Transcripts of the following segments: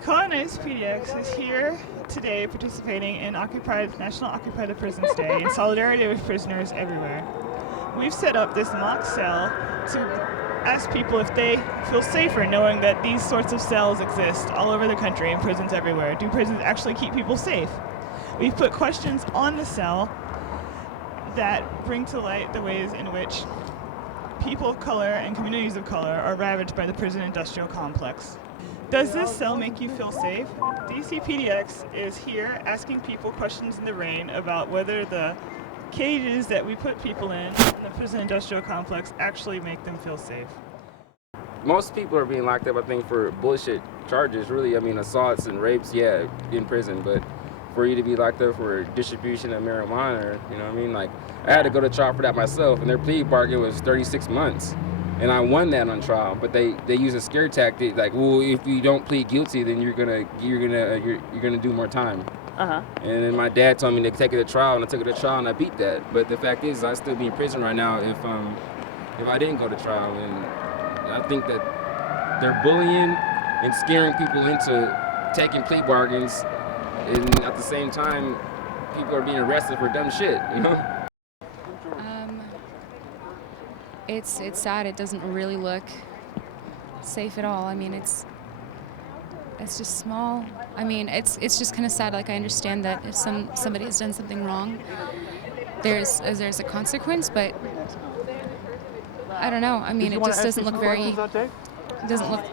Decolonize PDX is here today participating in National Occupy the Prisons Day in solidarity with prisoners everywhere. We've set up this mock cell to ask people if they feel safer knowing that these sorts of cells exist all over the country in prisons everywhere. Do prisons actually keep people safe? We've put questions on the cell that bring to light the ways in which people of color and communities of color are ravaged by the prison industrial complex. Does this cell make you feel safe? DC PDX is here asking people questions in the rain about whether the cages that we put people in the prison industrial complex actually make them feel safe. Most people are being locked up, I think, for bullshit charges, really. I mean, assaults and rapes, yeah, in prison, but for you to be locked up for distribution of marijuana, you know what I mean? Like, I had to go to trial for that myself, and their plea bargain was 36 months. And I won that on trial, but they use a scare tactic, like, well, if you don't plead guilty, then you're gonna do more time. Uh-huh. And then my dad told me to take it to trial, and I took it to trial, and I beat that. But the fact is, I'd still be in prison right now if I didn't go to trial. And I think that they're bullying and scaring people into taking plea bargains, and at the same time, people are being arrested for dumb shit, you know? It's sad. It doesn't really look safe at all. I mean, it's just small. I mean, it's just kind of sad. Like, I understand that if somebody has done something wrong, there's a consequence, but I don't know. I mean, it just doesn't look very. It doesn't look.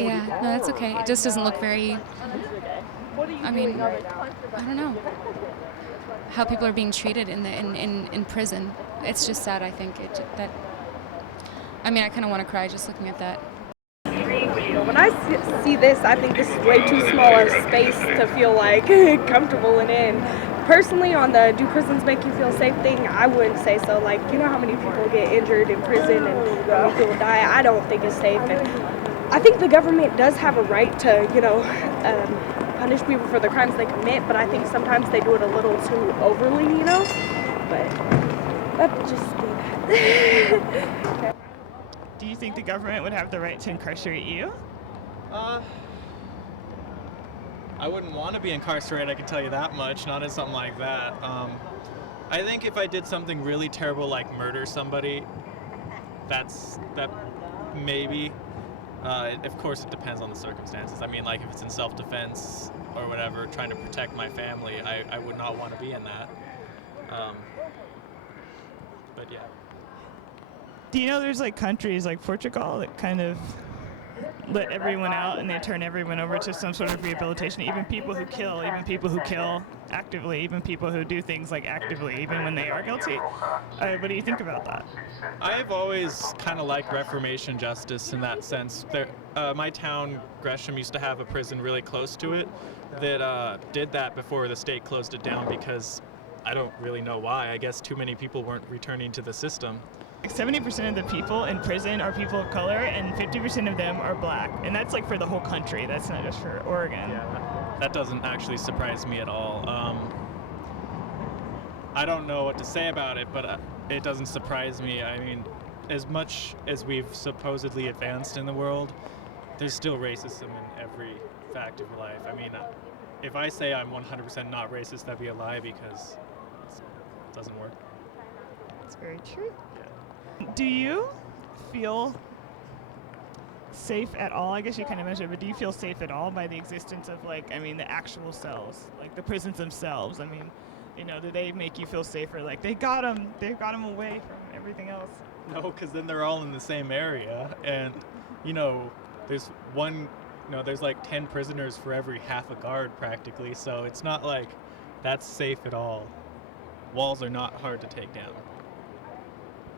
Yeah, no, that's okay. It just doesn't look very. I mean, I don't know how people are being treated in prison. It's just sad. I think that. I mean, I kind of want to cry just looking at that. When I see this, I think this is way too small a space to feel like comfortable in. Personally, on the do prisons make you feel safe thing, I wouldn't say so. Like, you know how many people get injured in prison and people die? I don't think it's safe. And I think the government does have a right to, punish people for the crimes they commit, but I think sometimes they do it a little too overly, But that's just me. Do you think the government would have the right to incarcerate you? I wouldn't want to be incarcerated, I can tell you that much, not in something like that. I think if I did something really terrible like murder somebody, that maybe. Of course, it depends on the circumstances. I mean, like if it's in self-defense or whatever, trying to protect my family, I would not want to be in that. But yeah. Do you know there's like countries like Portugal that kind of let everyone out and they turn everyone over to some sort of rehabilitation, even people who kill actively, even people who do things like actively, even when they are guilty? What do you think about that? I've always kind of liked reformation justice in that sense. My town, Gresham, used to have a prison really close to it that did that before the state closed it down because I don't really know why. I guess too many people weren't returning to the system. 70% of the people in prison are people of color, and 50% of them are black. And that's like for the whole country. That's not just for Oregon. Yeah, that doesn't actually surprise me at all. I don't know what to say about it, but it doesn't surprise me. I mean, as much as we've supposedly advanced in the world, there's still racism in every fact of life. I mean, if I say I'm 100% not racist, that'd be a lie because it doesn't work. That's very true. Do you feel safe at all? I guess you kind of mentioned, but do you feel safe at all by the existence of the actual cells, like the prisons themselves? I mean, do they make you feel safer? Like they got them away from everything else? No, because then they're all in the same area, and there's there's like 10 prisoners for every half a guard practically, so it's not like that's safe at all. Walls are not hard to take down.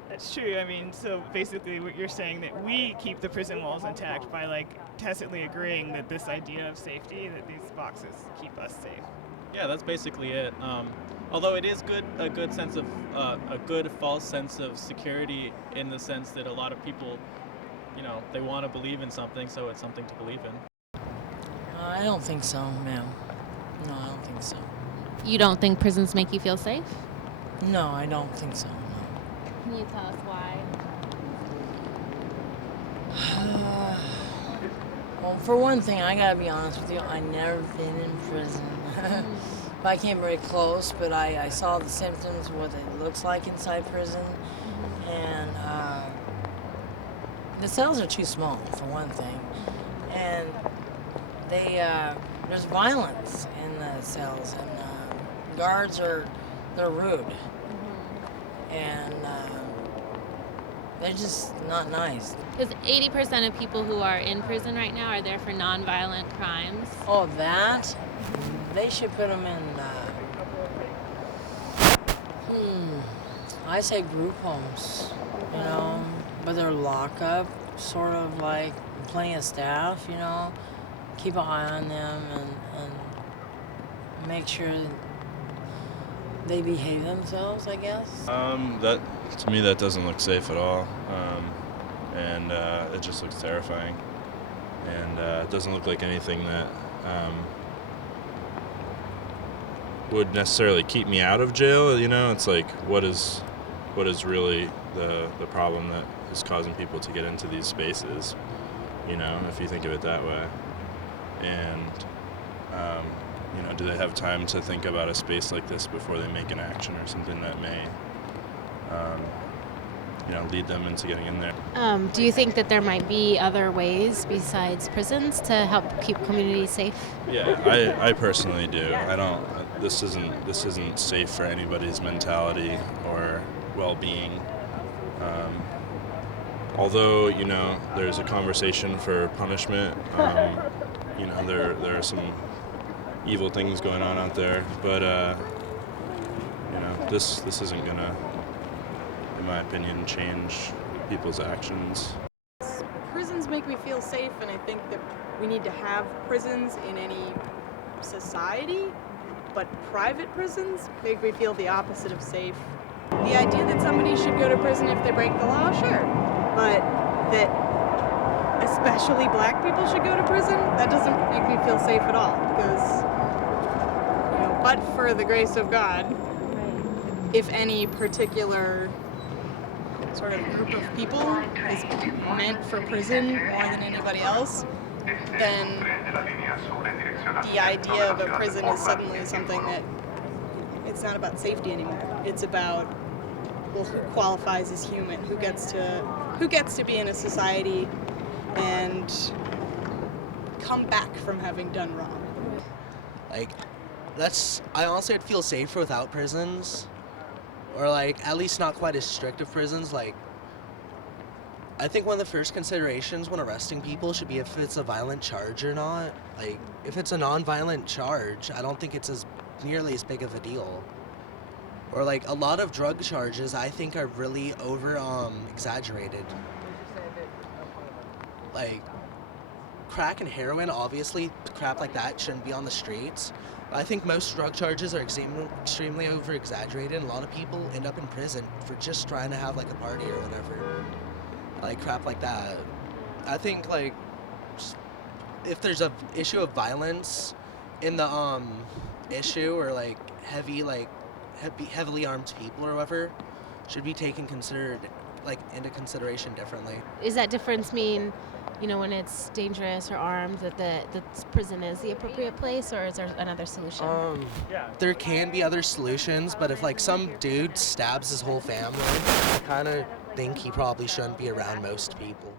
That's true. I mean, so basically what you're saying that we keep the prison walls intact by tacitly agreeing that this idea of safety, that these boxes keep us safe. Yeah, that's basically it. Although it is a good sense of a good false sense of security in the sense that a lot of people, they want to believe in something, so it's something to believe in. I don't think so, ma'am. No, I don't think so. You don't think prisons make you feel safe? No, I don't think so. Can you tell us why? Well, for one thing, I gotta be honest with you, I never been in prison. I came very close, but I saw the symptoms, what it looks like inside prison, and the cells are too small, for one thing, and there's violence in the cells, and guards they're rude, and they're just not nice. Because 80% of people who are in prison right now are there for nonviolent crimes. Oh, that? They should put them in, I say group homes, you know, but they're lockup, sort of like plenty of staff, you know, keep an eye on them and make sure they behave themselves, I guess. That to me that doesn't look safe at all, and it just looks terrifying, and it doesn't look like anything that would necessarily keep me out of jail. You know, it's like what is really the problem that is causing people to get into these spaces, you know, if you think of it that way. And you know, do they have time to think about a space like this before they make an action or something that may you know, lead them into getting in there? Do you think that there might be other ways besides prisons to help keep communities safe? Yeah, I personally do. I don't. This isn't safe for anybody's mentality or well-being. Although, you know, there's a conversation for punishment. You know, there are some evil things going on out there, but you know, this isn't gonna, in my opinion, change people's actions. Prisons make me feel safe, and I think that we need to have prisons in any society, but private prisons make me feel the opposite of safe. The idea that somebody should go to prison if they break the law, sure, but that especially black people should go to prison, that doesn't make me feel safe at all, because, you know, but for the grace of God, if any particular sort of group of people is meant for prison more than anybody else, then the idea of a prison is suddenly something that it's not about safety anymore. It's about, well, who qualifies as human, who gets to be in a society and come back from having done wrong. Like, I honestly would feel safer without prisons, or like at least not quite as strict of prisons. Like, I think one of the first considerations when arresting people should be if it's a violent charge or not. Like, if it's a non-violent charge, I don't think it's nearly as big of a deal. Or like a lot of drug charges, I think are really exaggerated. Like, crack and heroin, obviously, crap like that shouldn't be on the streets. I think most drug charges are extremely over-exaggerated, and a lot of people end up in prison for just trying to have like a party or whatever. Like crap like that. I think like if there's a issue of violence in the issue, or like heavily armed people or whatever, should be taken into consideration differently. Does that difference mean, you know, when it's dangerous or armed, that the prison is the appropriate place, or is there another solution? There can be other solutions, but if like some dude stabs his whole family, I kind of think he probably shouldn't be around most people.